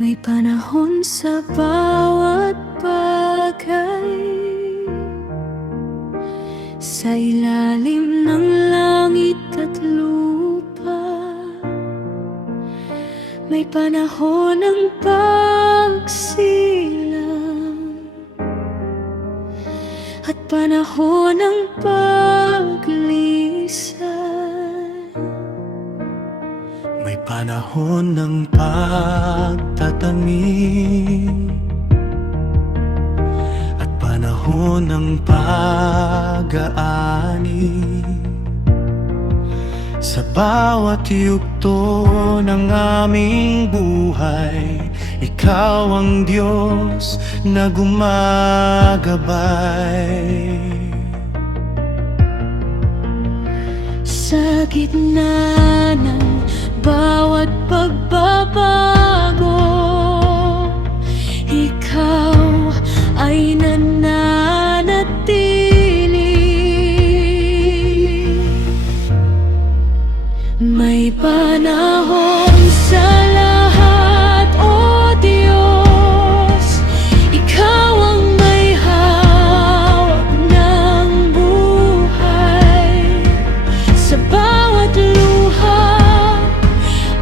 May panahon sa bawat bagay, sa ilalim ng langit at lupa. May panahon ng pagsilang at panahon ng paglisan. May panahon ng pagtatanim at panahon ng pag-aani. Sa bawat yugto ng aming buhay, Ikaw ang Diyos na gumagabay. Sa gitna ng bawat pagbabago, Ikaw ay nananatili. May panahon sa lahat, O Diyos. Ikaw ang may hawak ng buhay. Sa bawat luha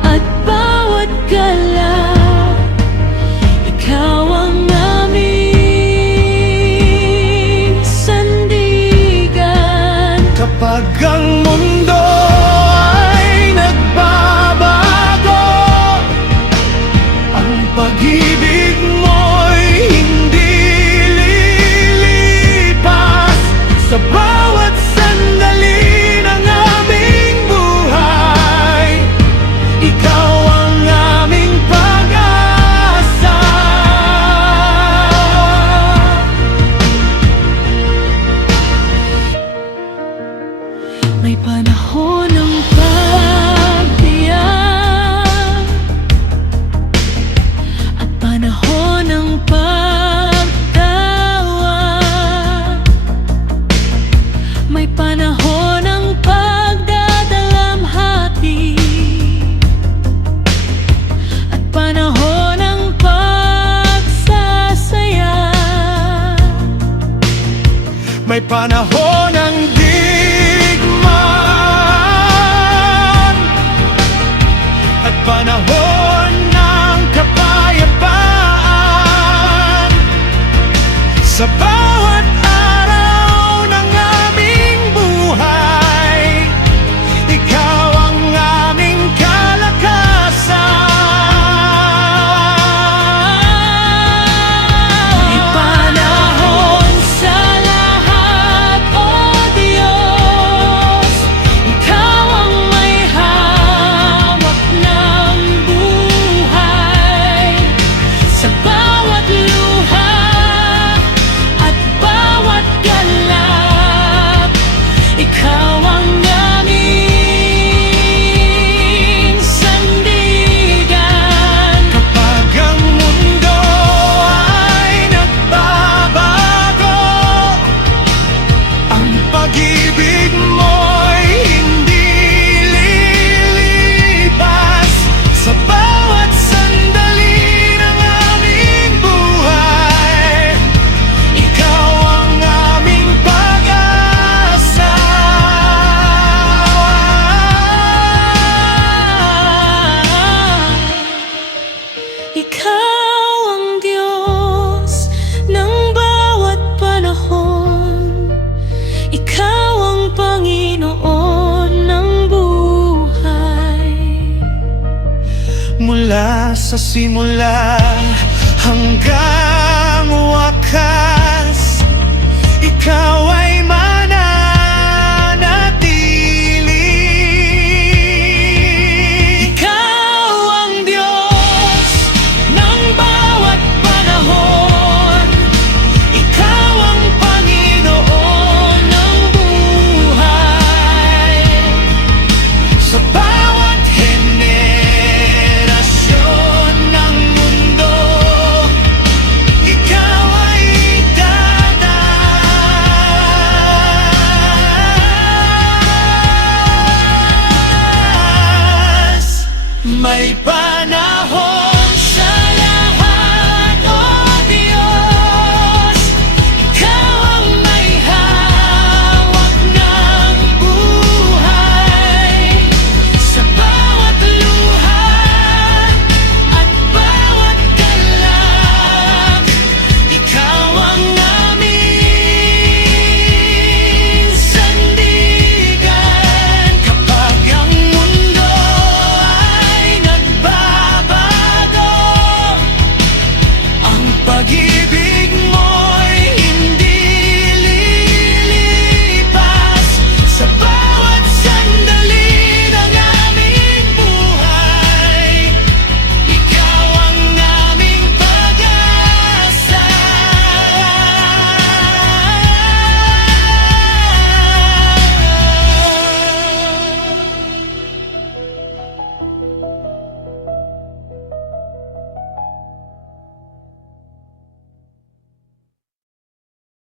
at bawat galak, Ikaw ang aming sandigan. Kapag ang mundo ay nagbabago, ang pag-ibig mo'y hindi lilipas. Sa bawat sandali ng aming buhay, Ikaw ang aming pag-asa. May panahon ng pagtiyak at panahon ng pagtawa. May panahon ng pagdadalamhati at panahon ng pagsasaya. May panahon ng at panahon ng kapayapaan. Sa bawat araw ng aming buhay, Ikaw ang aming kalakasan. May panahon sa lahat, O Diyos. Ikaw ang may hawak ng buhay. Sa bawat luha at bawat galak, Ikaw ang aming sandigan. Kapag ang mundo ay nagbabago, ang pag-ibig mo'y hindi lilipas. Sa bawat sandali ng aming buhay, Ikaw ang aming pag-asa. Ikaw ang Diyos ng bawat panahon. Ikaw ang Panginoon ng buhay. Mula sa simula hanggang wakas, Ikaw ay mananatili. Ikaw ang Diyos ng bawat panahon. Ikaw ang Panginoon ng buhay. Sa bawat henerasyon ng mundo, Ikaw ay dadaas. May panahon